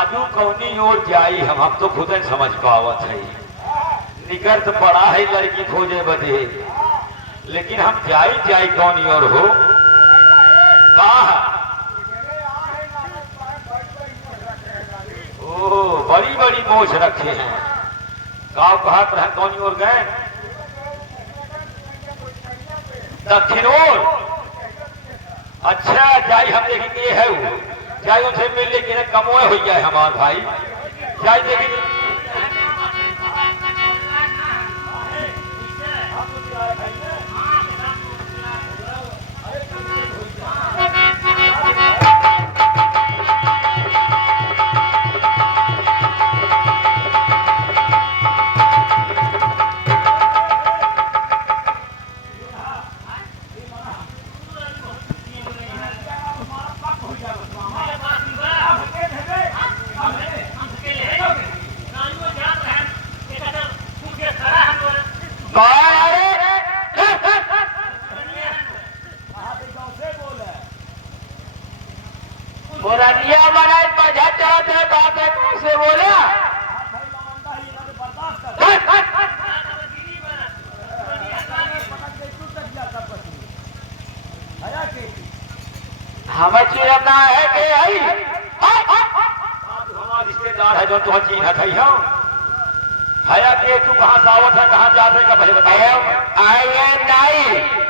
राजू कौनी ओर जाई हम तो खुद नहीं समझ पावत है। निकर तो पड़ा है लड़की खोजे बदे, लेकिन हम जाई कौनी ओर हो कहा। ओ बड़ी बड़ी मोछ रखे हैं। गाँव कहा पर कौनी ओर गए? दक्षिण ओर। अच्छा जाई हम देखेंगे ये है वो जाए उनसे मिल लेकिन कमोए हो जाए हमार भाई जाए देखेंगे। हमें चिरता है कि हमारा रिश्तेदार है जो तुम चीन है हया के तू कहाँ सावत है कहाँ जाते का पहले बताओ। आए नहीं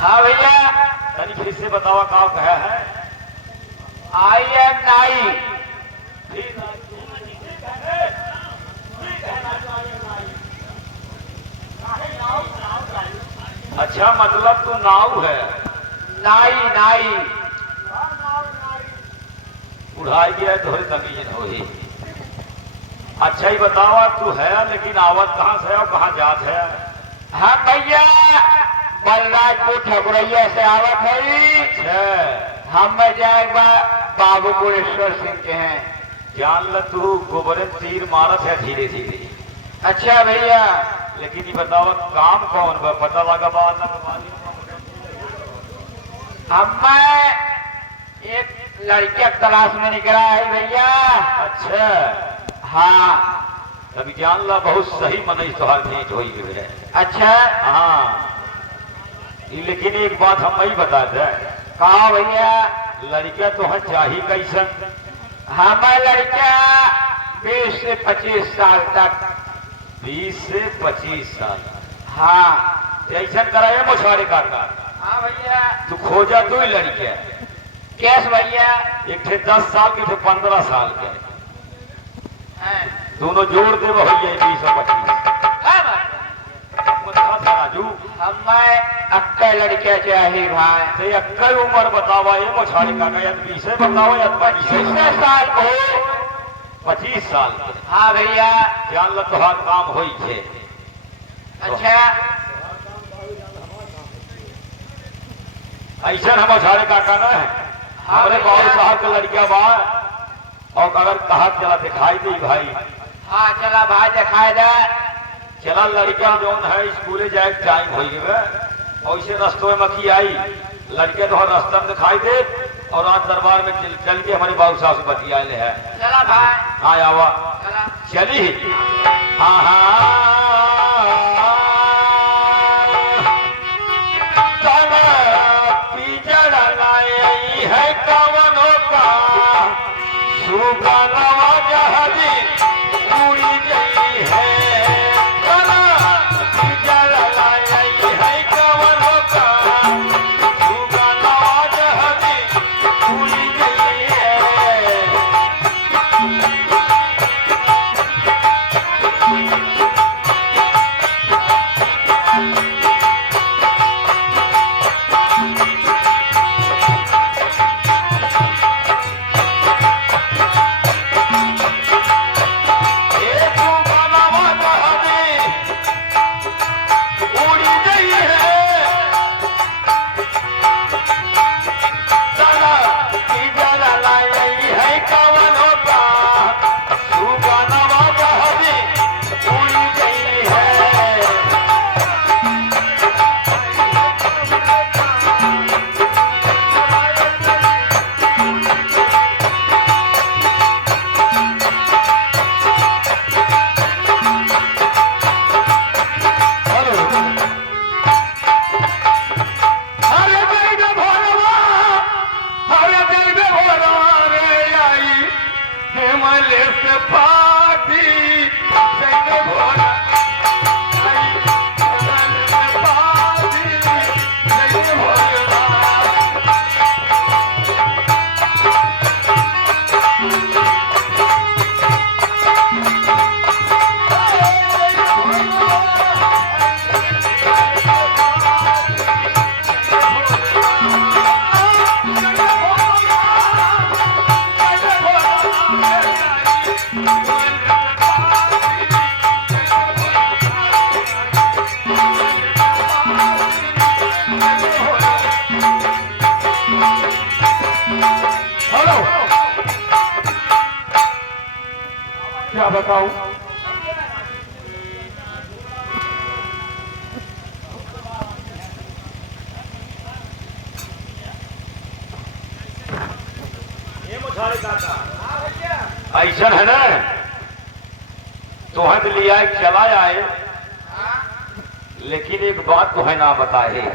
हाँ भैया तनी फिर से बतावा का कहा है। आई एम नाई। अच्छा मतलब तू नाव है। नाई नाई उड़ाई गया तोहरे तमीज हो ही। अच्छा ही बतावा तू है लेकिन आवत कहाँ से है और कहाँ जात है? हाँ भैया बलराजपुर ठकुरैया से आवत है। अच्छा हम जाएगा बाबूपुरेश्वर सिंह के हैं। जान ल तू गोबरे तीर मारत है धीरे धीरे। अच्छा भैया लेकिन ये बताओ काम कौन बा पता लगा बात हम एक लड़के तलाश में निकला है भैया। अच्छा हाँ तभी जान ला बहुत सही मनई तोहार भेंट हुई है। अच्छा हाँ लेकिन एक बात हम नहीं बता दे। कहा भैया लड़का तो है चाहिए कैसन? हमारा लड़का 20 से 25 साल तक। 20 से 25 साल हाँ जैसन कराए मछुआरे का। हाँ भैया तू खोजा तू ही लड़के कैस भैया? एक थे 10 साल के थे 15 साल के दोनों जोड़ दे भैया 20 और 25। राजू हमें अक्का लड़के चाहिए भाई। ते अक्का उम्र बतावा ये मछुआरे का 20 बतावा या 25 साल को 25 साल के। हाँ भैया जान लो तोहार काम होई छे। अच्छा ऐसा हम मछुआरे का कहना है हमारे बाबू साहब का लड़किया बा और अगर कहा चला दिखाई दी भाई। हाँ चला भाई दिखाई दे। चला लड़का जो है स्कूले जाए टाइम हो गए ऐसे रस्तों में मखी आई लड़के तो हर रास्ता में दिखाई दे और आज दरबार में चल के हमारे बाबू साहब से बतिया ले है। चला भाई हाँ आवा चली हाँ हाँ है कवनों का सुगनवा जहाजी उड़ी गई है। बताऊं? ऐसा है ना, तो हद लिया चला आए, लेकिन एक बात तो है ना बताए